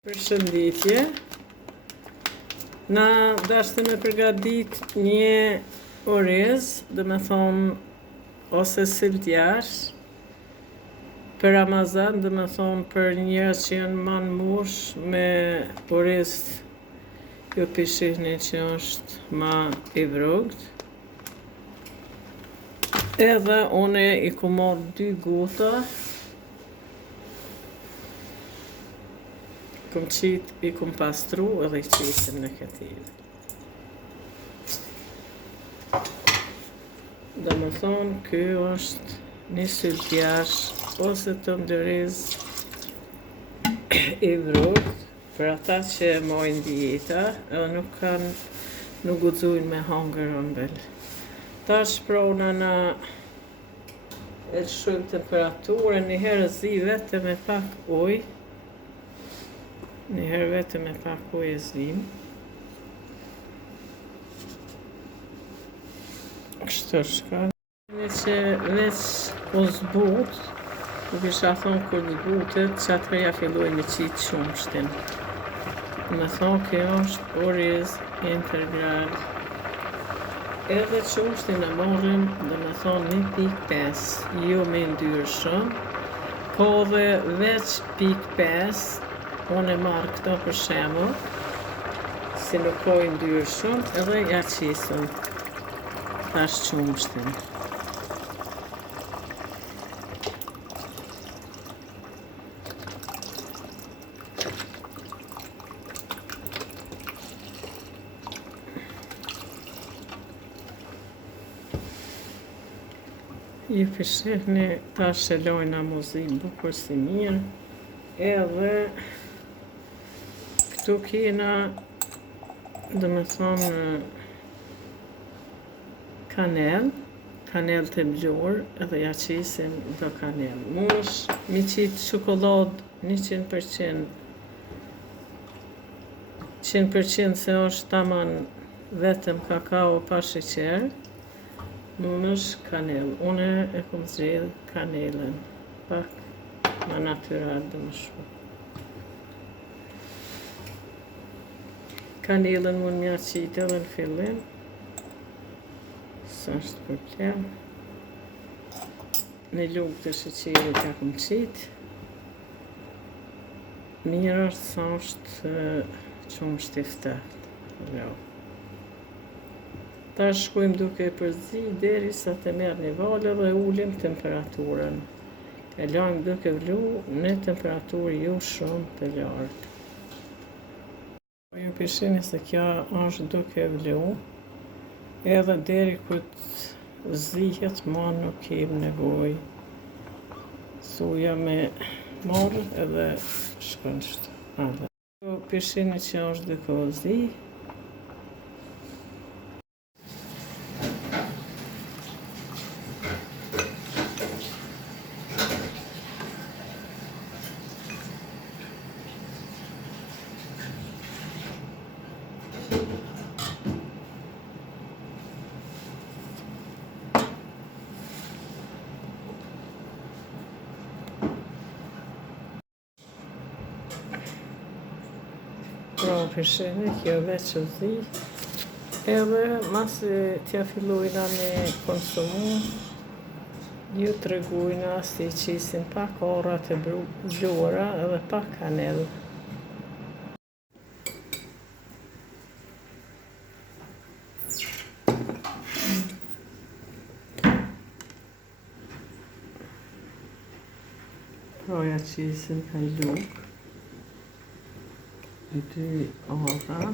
Përshëndetje. Na dashte me përgadit një orez, dhe me thonë, ose sildjash, për Ramazan, dhe me thonë për njerëz që janë manë mush me orez jo pishihni që është ma i vrugt. Edhe une i ku marrë 2 gota, kom qit, i kom pastru edhe i qisim në këtij. Dhe më thonë, ky është një sildjash ose tëndëriz i vrugt për ata që mojnë dieta edhe nuk guxojnë me hangër ëmbël. Tash prona na e lëshojmë temperaturën, njëherë zi vetëm me pak ujë. Njëherë vetëm me pak ujë e zim. Kështu shka. Një që veç o zbut, u kisha thonë kur zbutet, që atëherë ja filloj me qitë qumshtin. Me thonë kjo është oriz integral. Edhe qumshtin e morrim, dhe me thonë 1.5, jo me ndyrë shumë, po dhe veç 1.5, unë e marrë këto për shembull, si nuk po i ndyrë shumë, edhe ja qisëm tash qumshtin. Ju pishihni tash e lojna muzikë bukur si mirë, edhe këtu kena, dhe me thonë, kanel të mblur, edhe ja qisim do kanel. Mush, mi qitë çokoladë 100%, 100% se është taman vetëm kakao pa sheqer, mësh kanel. Une e kom zgjedh kanelen, pak ma natyral dhe më shumë. Kanelen mund mja qitë edhe në fillim, së është problem. Në lugë të sheqerit ja kom qitë. Mirë është sa është qumshti ftehtë. Ta shkojmë duke përzi deri sa të merë një valë dhe ulim temperaturën. E lajmë duke vlu në temperaturë jo shumë të lartë. Ju pishini se kja është duke vlu, edhe deri këtë zihet ma nuk kem nevoj. Suja me marrë edhe shkën shtë. Pishini që është duke zi, pishini, kjo veç o zi, edhe masi t'ja fillojna me konsumu, ju të regujna si qisin pak orra të blura edhe pak kanel. Proja qisin ka luk, 2 orra.